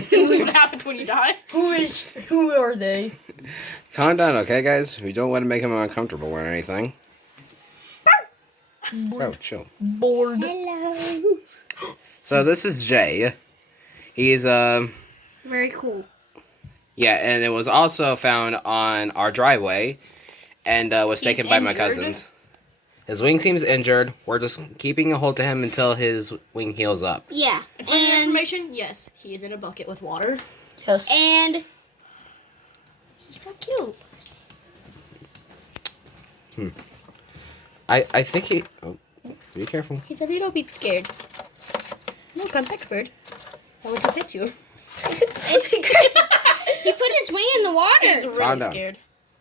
This is what happens when you die. Who are they? Calm down, okay, guys? We don't want to make him uncomfortable or anything. Oh, chill. Bored. Hello. So this is Jay. He's Very cool. yeah, and it was also found on our driveway, and was He's taken by my injured? cousins. His wing seems injured. We're just keeping a hold to him until his wing heals up. Yeah. And for your And information, yes, he is in a bucket with water. Yes. and He's so cute. I think he. Oh, be careful. He said, "You don't be scared." No, contact bird. I want to fit you. he put his wing in the water. He's really Calm down. scared.